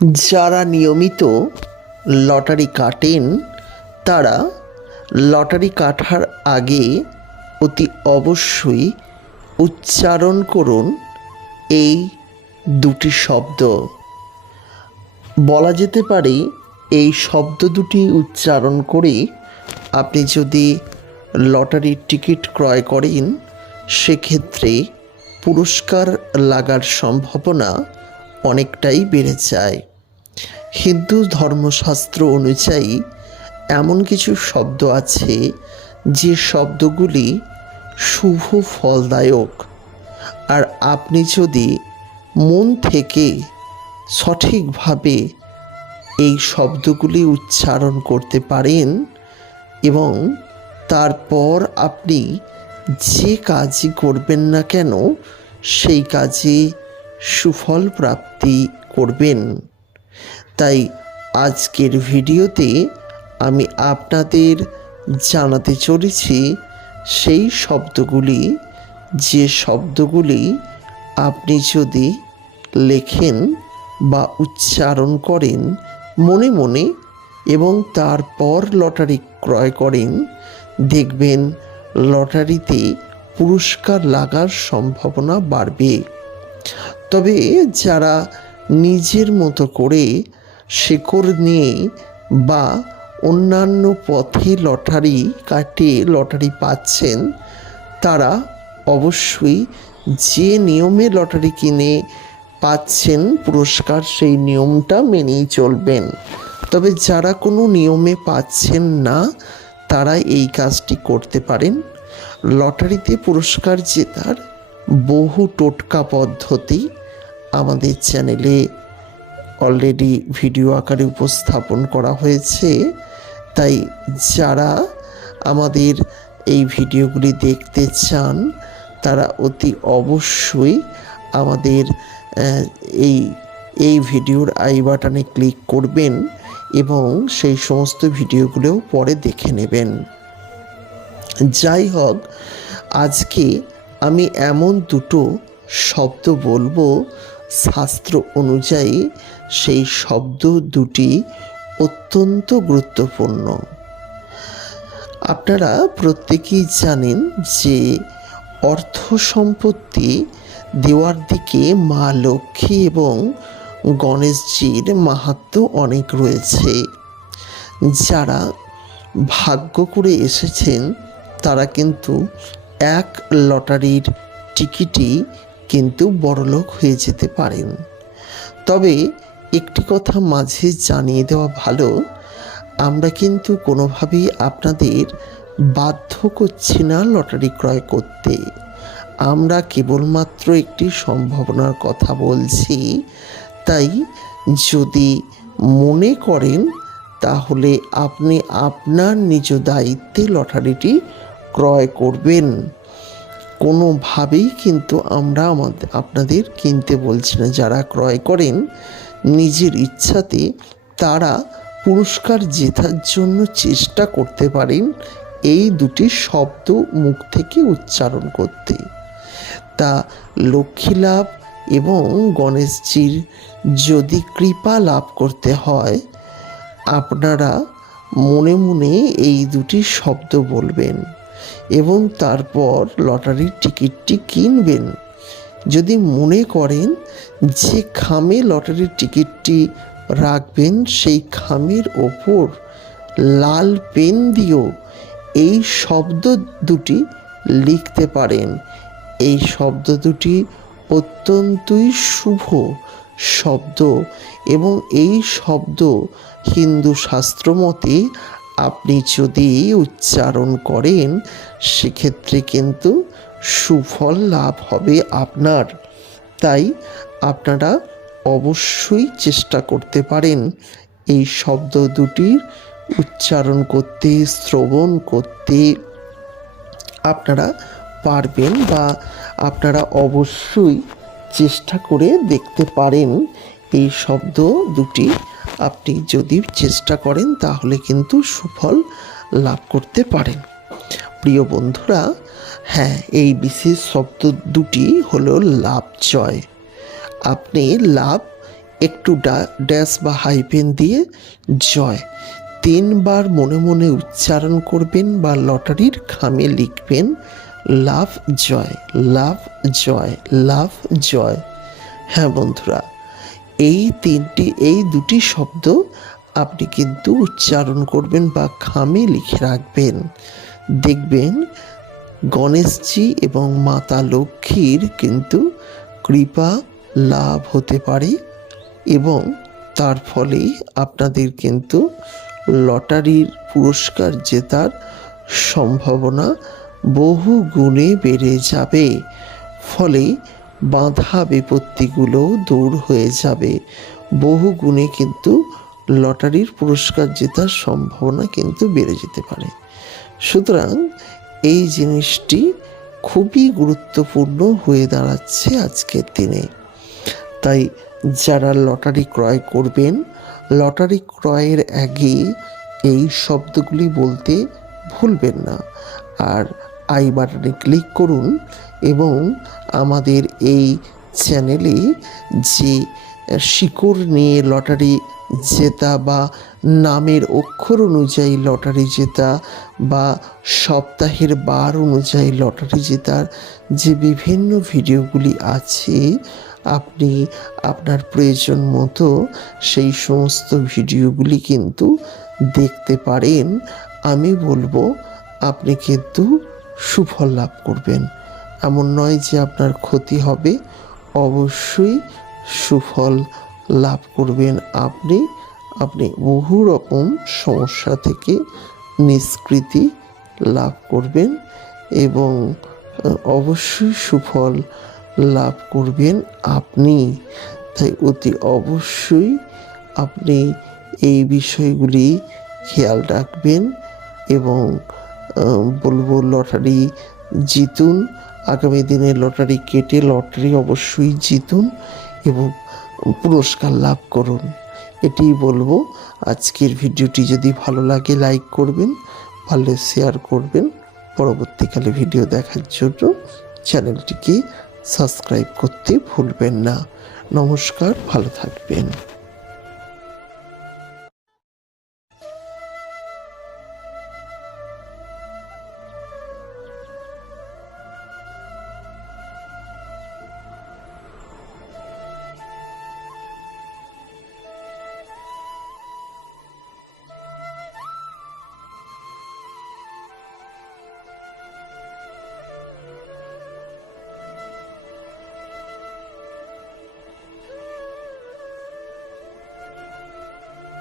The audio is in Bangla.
যারা নিয়মিত লটারি কাটেন তারা লটারি কাটার আগে অতি অবশ্যই উচ্চারণ করুন এই দুটি শব্দ। বলা যেতে পারে এই শব্দ দুটি উচ্চারণ করে আপনি যদি লটারির টিকিট ক্রয় করেন সেক্ষেত্রে পুরস্কার লাগার সম্ভাবনা অনেকটাই বেড়ে যায়। হিন্দু ধর্মশাস্ত্র অনুযায়ী এমন কিছু শব্দ আছে যে শব্দগুলি শুভ ফলদায়ক, আর আপনি যদি মন থেকে সঠিকভাবে এই শব্দগুলি উচ্চারণ করতে পারেন এবং তারপর আপনি যে কাজই করবেন না কেন সেই কাজে সুফল প্রাপ্তি করবেন। তাই আজকের ভিডিওতে আমি আপনাদের জানাতে চলেছি সেই শব্দগুলি, যে শব্দগুলি আপনি যদি লেখেন বা উচ্চারণ করেন মনে মনে এবং তারপর লটারি ক্রয় করেন, দেখবেন লটারিতে পুরস্কার লাগার সম্ভাবনা বাড়বে। তবে যারা নিজের মতো করে শেকড় নিয়ে বা অন্যান্য পথে লটারি কাটে লটারি পাচ্ছেন, তারা অবশ্যই যে নিয়মে লটারি কিনে পাচ্ছেন পুরস্কার সেই নিয়মটা মেনেই চলবেন। তবে যারা কোনো নিয়মে পাচ্ছেন না তারা এই কাজটি করতে পারেন। লটারিতে পুরস্কার জেতার বহু টোটকা পদ্ধতি আমাদের চ্যানেলে অলরেডি ভিডিও আকারে উপস্থাপন করা হয়েছে। তাই যারা আমাদের এই ভিডিওগুলি দেখতে চান তারা অতি অবশ্যই আমাদের এই ভিডিওর আই বাটনে ক্লিক করবেন এবং সেই সমস্ত ভিডিওগুলোও পরে দেখে নেবেন। যাই হোক, আজকে আমি এমন দুটো শব্দ বলবো শাস্ত্র অনুযায়ী সেই শব্দ দুটি অত্যন্ত গুরুত্বপূর্ণ। আপনারা প্রত্যেকেই জানেন যে অর্থ সম্পত্তি দেওয়ার দিকে মা লক্ষ্মী এবং গণেশজির মাহাত্ম্য অনেক রয়েছে। যারা ভাগ্য করে এসেছেন তারা কিন্তু এক লটারির টিকিটই কিন্তু বড়লোক হয়ে যেতে পারেন। তবে একটি কথা মাঝে জানিয়ে দেওয়া ভালো, আমরা কিন্তু কোনোভাবেই আপনাদের বাধ্য করছি না লটারি ক্রয় করতে। আমরা কেবলমাত্র একটি সম্ভাবনার কথা বলছি। তাই যদি মনে করেন তাহলে আপনি আপনার নিজ দায়িত্বে লটারিটি ক্রয় করবেন। কোনোভাবেই কিন্তু আমরা আপনাদের কিনতে বলছি না। যারা ক্রয় করেন নিজের ইচ্ছাতে তারা পুরস্কার জেতার জন্য চেষ্টা করতে পারেন এই দুটি শব্দ মুখ থেকে উচ্চারণ করতে। তা লক্ষ্মী লাভ এবং গণেশজির যদি কৃপা লাভ করতে হয় আপনারা মনে মনে এই দুটি শব্দ বলবেন এবং তারপর লটারির টিকিটটি কিনবেন। যদি মনে করেন যে খামে লটারির টিকিটটি রাখবেন সেই খামের ওপর লাল পেন দিয়েও এই শব্দ দুটি লিখতে পারেন। এই শব্দ দুটি অত্যন্তই শুভ শব্দ এবং এই শব্দ হিন্দু শাস্ত্র মতে আপনি যদি উচ্চারণ করেন সেক্ষেত্রে কিন্তু সুফল লাভ হবে আপনার। তাই আপনারা অবশ্যই চেষ্টা করতে পারেন এই শব্দ দুটির উচ্চারণ করতে, শ্রবণ করতে আপনারা পারবেন বা আপনারা অবশ্যই চেষ্টা করে দেখতে পারেন। এই শব্দ দুটি আপনি যদি চেষ্টা করেন তাহলে কিন্তু সুফল লাভ করতে পারেন। প্রিয় বন্ধুরা, হ্যাঁ, এই বিশেষ শব্দ দুটি হলো লাভ জয়। আপনি লাভ একটু ড্যাশ বা হাইফেন দিয়ে জয় 3 বার মনে মনে উচ্চারণ করবেন বা লটারির খামে লিখবেন লাভ জয়, লাভ জয়, লাভ জয়। হ্যাঁ বন্ধুরা, এই দুটি শব্দ আপনি কিন্তু উচ্চারণ করবেন বা খামে লিখে রাখবেন। দেখবেন গণেশজি এবং মাতা লক্ষ্মীর কিন্তু কৃপা লাভ হতে পারে এবং তার ফলেই আপনাদের কিন্তু লটারির পুরস্কার জেতার সম্ভাবনা বহু গুণে বেড়ে যাবে। ফলে বাধা বিপত্তিগুলো দূর হয়ে যাবে। বহু গুণে কিন্তু লটারির পুরস্কার জেতার সম্ভাবনা কিন্তু বেড়ে যেতে পারে। সুতরাং এই জিনিসটি খুবই গুরুত্বপূর্ণ হয়ে দাঁড়াচ্ছে আজকের দিনে। তাই যারা লটারি ক্রয় করবেন, লটারি ক্রয়ের আগে এই শব্দগুলি বলতে ভুলবেন না। আর আই বাটনে ক্লিক করুন এবং আমাদের এই চ্যানেলে যে শিকড় নিয়ে লটারি জেতা বা নামের অক্ষর অনুযায়ী লটারি জেতা বা সপ্তাহের বার অনুযায়ী লটারি জেতার যে বিভিন্ন ভিডিওগুলি আছে, আপনি আপনার প্রয়োজন মতো সেই সমস্ত ভিডিওগুলি কিন্তু দেখতে পারেন। আমি বলবো আপনি কিন্তু সুফল লাভ করবেন। এমন নয় যে আপনার ক্ষতি হবে, অবশ্যই সুফল লাভ করবেন। আপনি বহু রকম সমস্যা থেকে নিষ্কৃতি লাভ করবেন এবং অবশ্যই সুফল লাভ করবেন আপনি। তাই অতি অবশ্যই আপনি এই বিষয়গুলি খেয়াল রাখবেন এবং বলবো লটারি জিতুন। আগামী দিনে লটারি কেটে লটারি অবশ্যই জিতুন এবং পুরস্কার লাভ করুন। এটিই বলবো। আজকের ভিডিওটি যদি ভালো লাগে লাইক করবেন, ভালো শেয়ার করবেন। পরবর্তীকালে ভিডিও দেখার জন্য চ্যানেলটিকে সাবস্ক্রাইব করতে ভুলবেন না। নমস্কার, ভালো থাকবেন।